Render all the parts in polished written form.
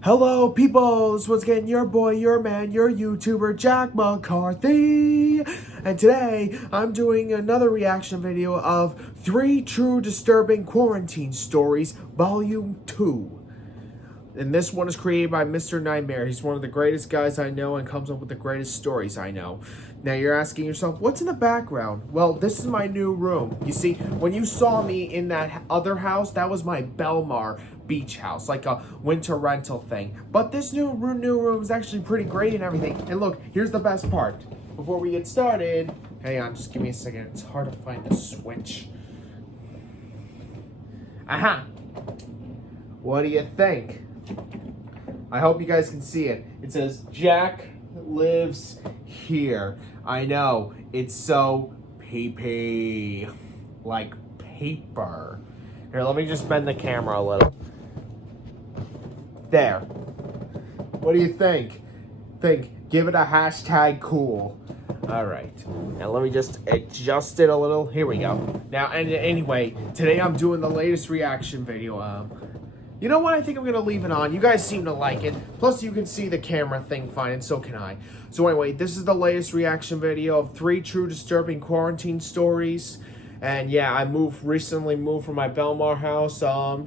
Hello, peoples! Once again, your boy, your man, your YouTuber, Jack McCarthy! And today, I'm doing another reaction video of 3 True Disturbing Quarantine Stories, Volume 2. And this one is created by Mr. Nightmare. He's one of the greatest guys I know and comes up with the greatest stories I know. Now you're asking yourself, what's in the background? Well, this is my new room. You see, when you saw me in that other house, that was my Belmar beach house, like a winter rental thing. But this new room is actually pretty great and everything. And look, here's the best part. Before we get started, hang on, just give me a second. It's hard to find the switch. Aha! What do you think? I hope you guys can see it. It says, Jack lives here. I know, it's so pee-pee. Like paper. Here, let me just bend the camera a little. There. What do you think? Give it a hashtag cool. Alright. Now let me just adjust it a little. Here we go. Now, and anyway, today I'm doing the latest reaction video. You know what? I think I'm going to leave it on. You guys seem to like it. Plus, you can see the camera thing fine, and so can I. So anyway, this is the latest reaction video of 3 True Disturbing Quarantine Stories. And yeah, I recently moved from my Belmar house,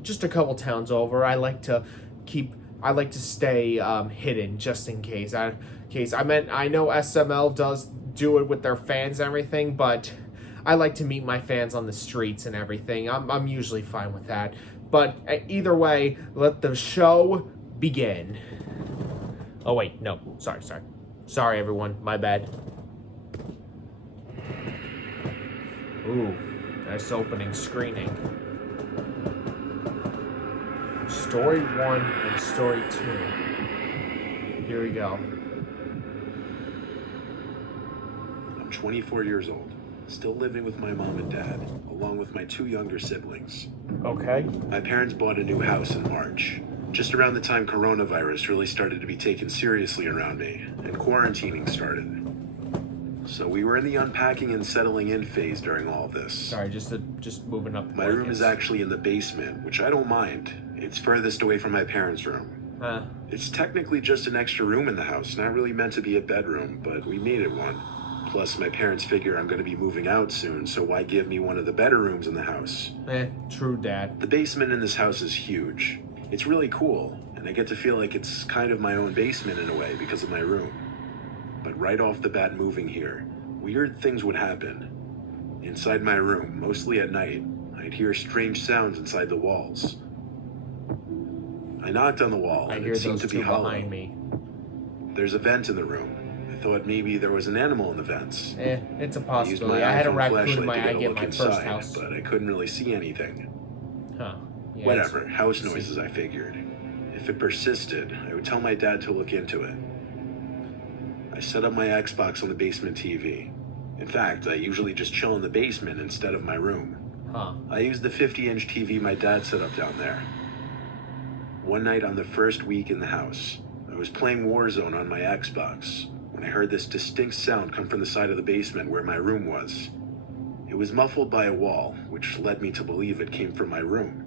just a couple towns over. I like to stay hidden just in case. I know SML does do it with their fans and everything, but I like to meet my fans on the streets and everything. I'm usually fine with that. But either way, let the show begin. Oh wait, no, sorry everyone, my bad. Ooh, nice opening screening. Story 1 and Story 2. Here we go. I'm 24 years old, still living with my mom and dad, along with my 2 younger siblings. Okay. My parents bought a new house in March, just around the time coronavirus really started to be taken seriously around me, and quarantining started. So we were in the unpacking and settling in phase during all of this. Sorry, just moving up. My room is actually in the basement, which I don't mind. It's furthest away from my parents' room. Huh. It's technically just an extra room in the house, not really meant to be a bedroom, but we made it one. Plus, my parents figure I'm going to be moving out soon, so why give me one of the better rooms in the house? True, Dad. The basement in this house is huge. It's really cool, and I get to feel like it's kind of my own basement in a way because of my room. But right off the bat moving here, weird things would happen. Inside my room, mostly at night, I'd hear strange sounds inside the walls. I knocked on the wall, and it seemed to be hollow. Behind me. There's a vent in the room. I thought maybe there was an animal in the vents. It's a possibility. I used my I had a iPhone raccoon in flashlight my to get a look my inside, first house. but I couldn't really see anything. Huh. Yeah, Whatever, house noises, I figured. If it persisted, I would tell my dad to look into it. I set up my Xbox on the basement TV. In fact, I usually just chill in the basement instead of my room. Huh. I used the 50-inch TV my dad set up down there. One night on the first week in the house, I was playing Warzone on my Xbox when I heard this distinct sound come from the side of the basement where my room was. It was muffled by a wall, which led me to believe it came from my room.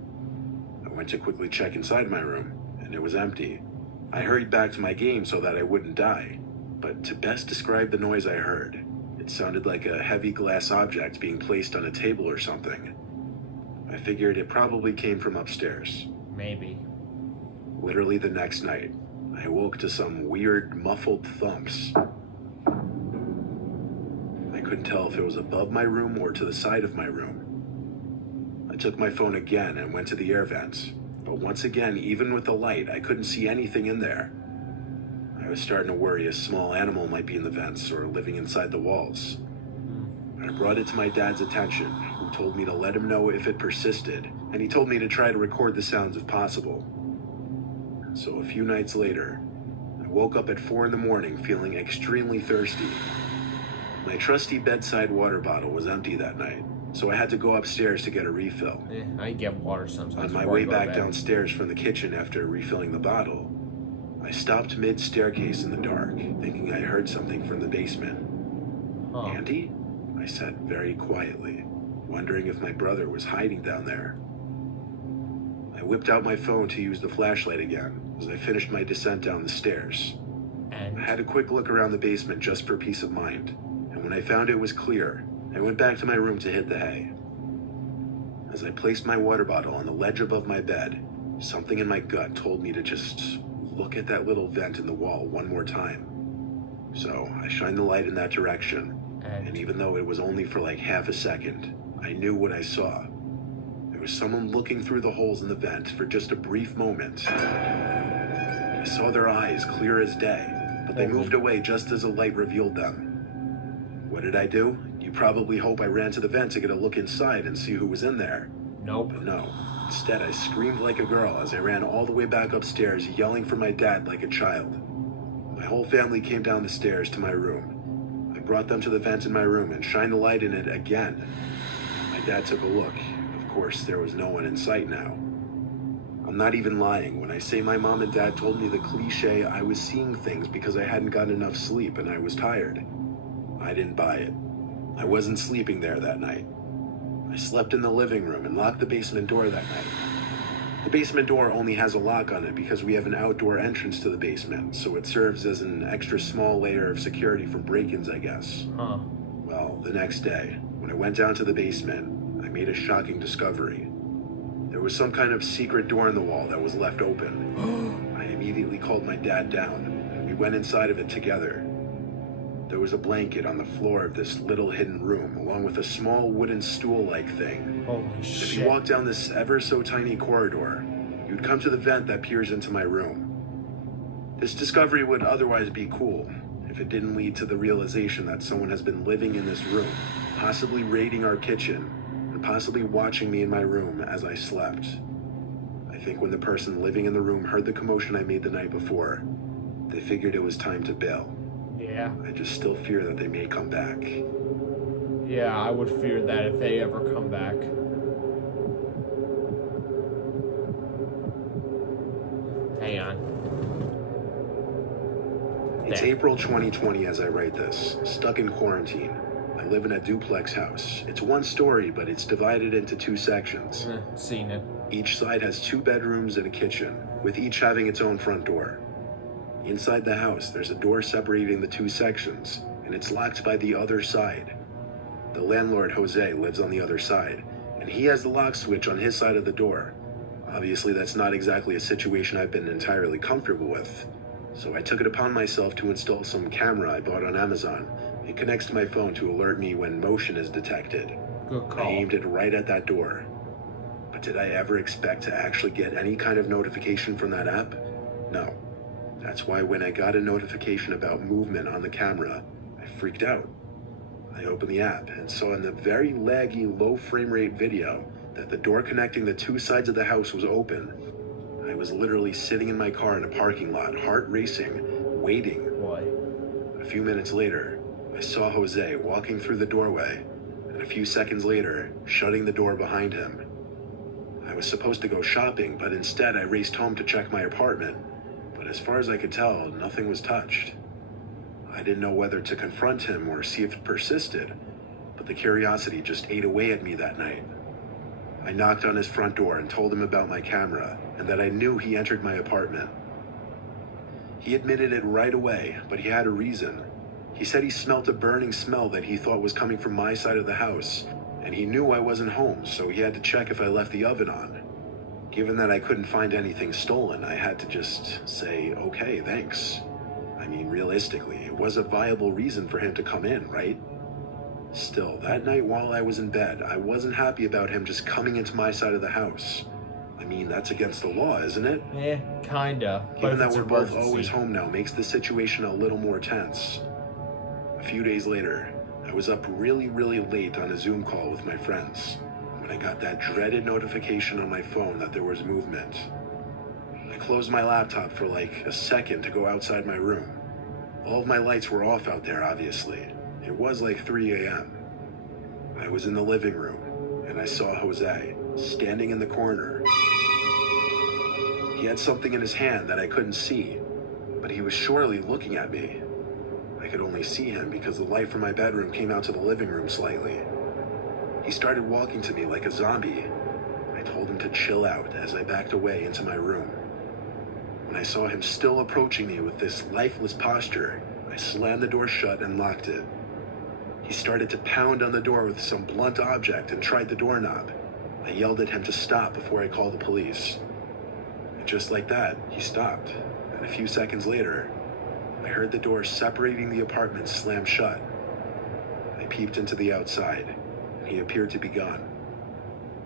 I went to quickly check inside my room, and it was empty. I hurried back to my game so that I wouldn't die, but to best describe the noise I heard, it sounded like a heavy glass object being placed on a table or something. I figured it probably came from upstairs. Maybe. Literally the next night, I woke to some weird muffled thumps. I couldn't tell if it was above my room or to the side of my room. I took my phone again and went to the air vents, but once again, even with the light, I couldn't see anything in there. I was starting to worry a small animal might be in the vents or living inside the walls. I brought it to my dad's attention, who told me to let him know if it persisted, and he told me to try to record the sounds if possible. So a few nights later, I woke up at 4 in the morning feeling extremely thirsty. My trusty bedside water bottle was empty that night, so I had to go upstairs to get a refill. I get water sometimes. On my way back downstairs from the kitchen after refilling the bottle, I stopped mid-staircase in the dark, thinking I heard something from the basement. Huh. Andy? I said very quietly, wondering if my brother was hiding down there. I whipped out my phone to use the flashlight again, as I finished my descent down the stairs. And I had a quick look around the basement just for peace of mind, and when I found it was clear, I went back to my room to hit the hay. As I placed my water bottle on the ledge above my bed, something in my gut told me to just look at that little vent in the wall one more time. So I shined the light in that direction, and even though it was only for like half a second, I knew what I saw. There was someone looking through the holes in the vent for just a brief moment. I saw their eyes clear as day, but they moved away just as the light revealed them. What did I do? You probably hope I ran to the vent to get a look inside and see who was in there. Nope. But no. Instead, I screamed like a girl as I ran all the way back upstairs, yelling for my dad like a child. My whole family came down the stairs to my room. I brought them to the vent in my room and shined the light in it again. My dad took a look. Of course, there was no one in sight now. I'm not even lying when I say my mom and dad told me the cliche I was seeing things because I hadn't gotten enough sleep and I was tired. I didn't buy it. I wasn't sleeping there that night. I slept in the living room and locked the basement door that night. The basement door only has a lock on it because we have an outdoor entrance to the basement, so it serves as an extra small layer of security for break-ins, I guess. Well, the next day, when I went down to the basement, I made a shocking discovery. There was some kind of secret door in the wall that was left open. I immediately called my dad down, and we went inside of it together. There was a blanket on the floor of this little hidden room, along with a small wooden stool-like thing. Holy If shit. you walk down this ever so tiny corridor, you'd come to the vent that peers into my room. This discovery would otherwise be cool, if it didn't lead to the realization that someone has been living in this room, possibly raiding our kitchen, and possibly watching me in my room as I slept. I think when the person living in the room heard the commotion I made the night before, they figured it was time to bail. Yeah. I just still fear that they may come back. Yeah, I would fear that if they ever come back. Hang on. It's There. April 2020 as I write this, stuck in quarantine. I live in a duplex house. It's one story, but it's divided into two sections. Seen it. Each side has 2 bedrooms and a kitchen, with each having its own front door. Inside the house, there's a door separating the 2 sections, and it's locked by the other side. The landlord, Jose, lives on the other side, and he has the lock switch on his side of the door. Obviously, that's not exactly a situation I've been entirely comfortable with, so I took it upon myself to install some camera I bought on Amazon. It connects to my phone to alert me when motion is detected. Good call. I aimed it right at that door. But did I ever expect to actually get any kind of notification from that app? No. That's why when I got a notification about movement on the camera, I freaked out. I opened the app and saw in the very laggy, low frame rate video that the door connecting the 2 sides of the house was open. I was literally sitting in my car in a parking lot, heart racing, waiting. Boy. A few minutes later, I saw Jose walking through the doorway, and a few seconds later, shutting the door behind him. I was supposed to go shopping, but instead I raced home to check my apartment. But as far as I could tell, nothing was touched. I didn't know whether to confront him or see if it persisted, but the curiosity just ate away at me that night. I knocked on his front door and told him about my camera, and that I knew he entered my apartment. He admitted it right away, but he had a reason. He said he smelt a burning smell that he thought was coming from my side of the house, and he knew I wasn't home, so he had to check if I left the oven on. Given that I couldn't find anything stolen, I had to just say, okay, thanks. I mean, realistically, it was a viable reason for him to come in, right? Still, that night while I was in bed, I wasn't happy about him just coming into my side of the house. I mean, that's against the law, isn't it? Yeah, kinda. Given that we're both always home now makes the situation a little more tense. A few days later, I was up really late on a Zoom call with my friends when I got that dreaded notification on my phone that there was movement. I closed my laptop for like a second to go outside my room. All of my lights were off out there, obviously. It was like 3 a.m. I was in the living room, and I saw Jose standing in the corner. He had something in his hand that I couldn't see, but he was surely looking at me. I could only see him because the light from my bedroom came out to the living room slightly. He started walking to me like a zombie. I told him to chill out as I backed away into my room. When I saw him still approaching me with this lifeless posture, I slammed the door shut and locked it. He started to pound on the door with some blunt object and tried the doorknob. I yelled at him to stop before I called the police. And just like that, he stopped. And a few seconds later, I heard the door separating the apartment slam shut. I peeped into the outside, and he appeared to be gone.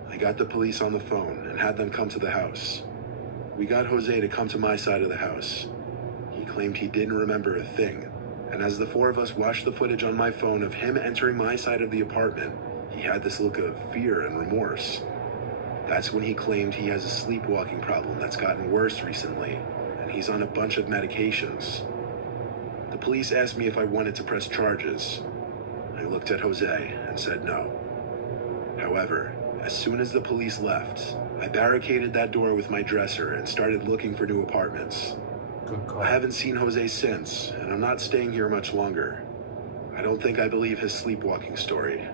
I got the police on the phone and had them come to the house. We got Jose to come to my side of the house. He claimed he didn't remember a thing, and as the four of us watched the footage on my phone of him entering my side of the apartment, he had this look of fear and remorse. That's when he claimed he has a sleepwalking problem that's gotten worse recently, and he's on a bunch of medications. The police asked me if I wanted to press charges. I looked at Jose and said no. However, as soon as the police left, I barricaded that door with my dresser and started looking for new apartments. Good call. I haven't seen Jose since, and I'm not staying here much longer. I don't think I believe his sleepwalking story.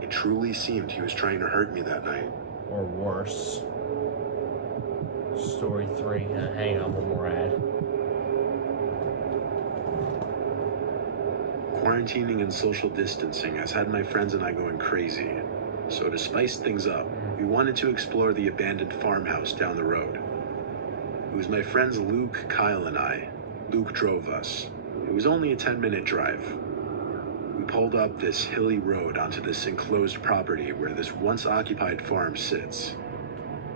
It truly seemed he was trying to hurt me that night. Or worse. Story 3. Hang on, one more ad. Quarantining and social distancing has had my friends and I going crazy. So to spice things up, we wanted to explore the abandoned farmhouse down the road. It was my friends Luke, Kyle, and I. Luke drove us. It was only a 10-minute drive. We pulled up this hilly road onto this enclosed property where this once-occupied farm sits.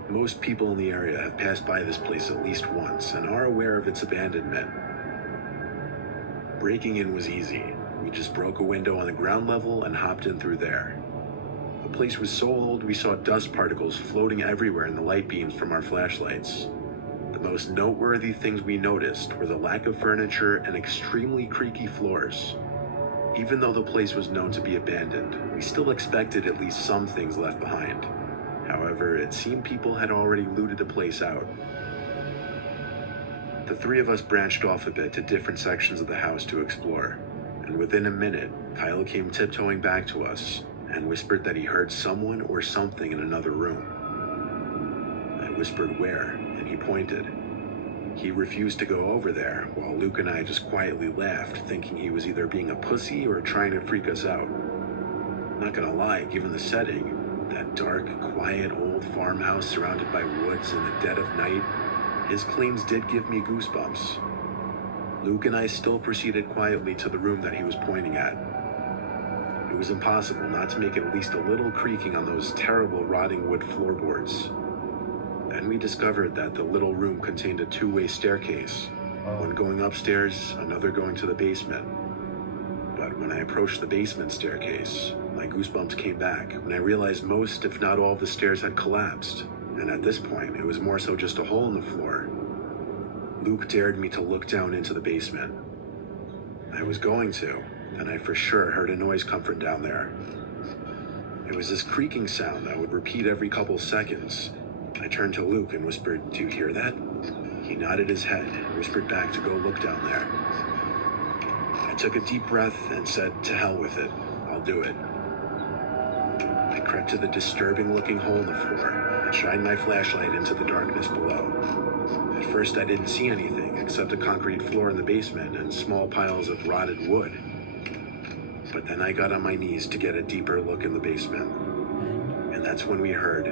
Most people in the area have passed by this place at least once and are aware of its abandonment. Breaking in was easy. We just broke a window on the ground level and hopped in through there. The place was so old we saw dust particles floating everywhere in the light beams from our flashlights. The most noteworthy things we noticed were the lack of furniture and extremely creaky floors. Even though the place was known to be abandoned, we still expected at least some things left behind. However, it seemed people had already looted the place out. The three of us branched off a bit to different sections of the house to explore, and within a minute, Kyle came tiptoeing back to us and whispered that he heard someone or something in another room. I whispered where, and he pointed. He refused to go over there, while Luke and I just quietly laughed, thinking he was either being a pussy or trying to freak us out. Not gonna lie, given the setting, that dark, quiet old farmhouse surrounded by woods in the dead of night, his claims did give me goosebumps. Luke and I still proceeded quietly to the room that he was pointing at. It was impossible not to make at least a little creaking on those terrible rotting wood floorboards. Then we discovered that the little room contained a two-way staircase, one going upstairs, another going to the basement. But when I approached the basement staircase, my goosebumps came back when I realized most, if not all, of the stairs had collapsed, and at this point, it was more so just a hole in the floor. Luke dared me to look down into the basement. I was going to, and I for sure heard a noise come from down there. It was this creaking sound that would repeat every couple seconds. I turned to Luke and whispered, "Do you hear that?" He nodded his head and whispered back to go look down there. I took a deep breath and said, "To hell with it, I'll do it." I crept to the disturbing-looking hole in the floor and shined my flashlight into the darkness below. At first, I didn't see anything except a concrete floor in the basement and small piles of rotted wood. But then I got on my knees to get a deeper look in the basement. And that's when we heard...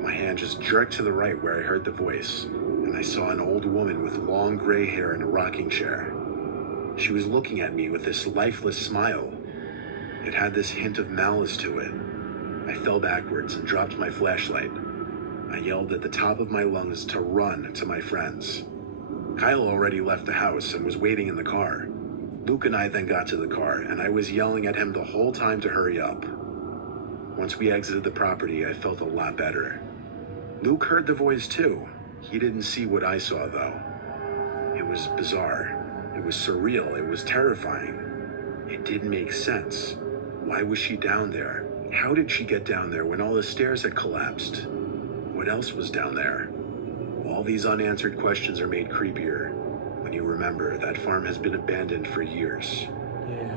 My hand just jerked to the right where I heard the voice, and I saw an old woman with long gray hair in a rocking chair. She was looking at me with this lifeless smile. It had this hint of malice to it. I fell backwards and dropped my flashlight. I yelled at the top of my lungs to run to my friends. Kyle already left the house and was waiting in the car. Luke and I then got to the car, and I was yelling at him the whole time to hurry up. Once we exited the property, I felt a lot better. Luke heard the voice too. He didn't see what I saw though. It was bizarre. It was surreal. It was terrifying. It didn't make sense. Why was she down there? How did she get down there when all the stairs had collapsed? What else was down there? All these unanswered questions are made creepier when you remember that farm has been abandoned for years. Yeah.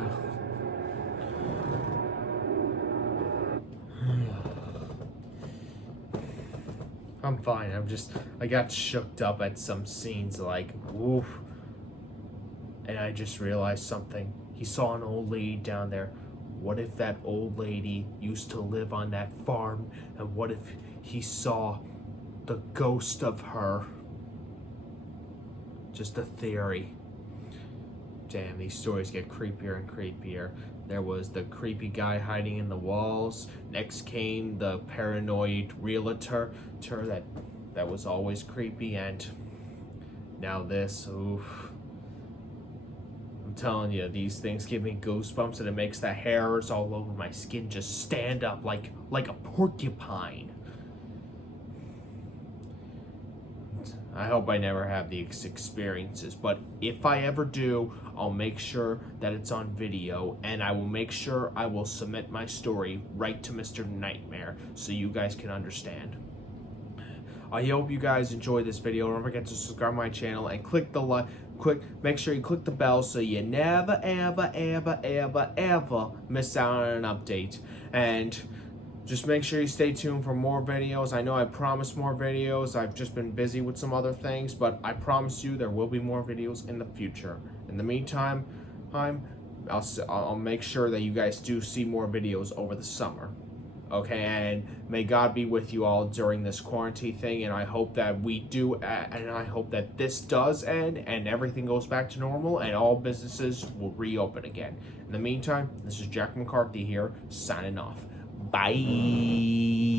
I'm I'm fine. I got shooked up at some scenes, like, woof. And I just realized something. He saw an old lady down there. What if that old lady used to live on that farm? And what if he saw the ghost of her? Just a theory. Damn, these stories get creepier and creepier. There was the creepy guy hiding in the walls. Next came the paranoid realtor that was always creepy, and now this. Oof. I'm telling you, these things give me goosebumps, and it makes the hairs all over my skin just stand up like a porcupine. I hope I never have these experiences, but if I ever do, I'll make sure that it's on video, and I will make sure I will submit my story right to Mr. Nightmare so you guys can understand. I hope you guys enjoyed this video. Don't forget to subscribe to my channel and make sure you click the bell so you never, ever, ever, ever, ever miss out on an update. And just make sure you stay tuned for more videos. I know I promised more videos. I've just been busy with some other things, but I promise you there will be more videos in the future. In the meantime, I'll make sure that you guys do see more videos over the summer. Okay, and may God be with you all during this quarantine thing, and I hope that we do, and I hope that this does end and everything goes back to normal and all businesses will reopen again. In the meantime, this is Jack McCarthy here, signing off. Bye.